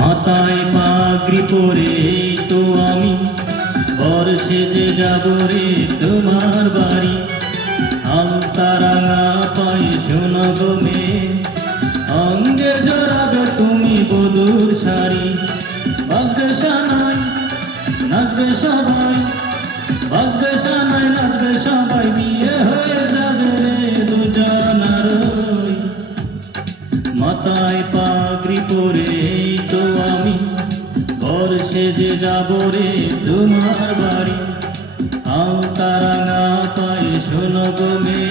মাথায় পাগড়ি পরে তো আমি বর সেজে যাব রে তোমার বাড়ি। আলতারাঙা পায়ে শোনো গো মেয়ে, অঙ্গে জড়াবে তুমি বধূর শাড়ি। বাজবে সানাই নাচবে সবাই, বাজবে সানাই নাচবে সবাই, বিয়ে হয়ে যাবে রে দুজনারই। মাথায় পাগড়ি পরে তো আমি বর সেজে যাব রে তোমার বাড়ি। আলতারাঙা পায়ে শোনো গো মেয়ে,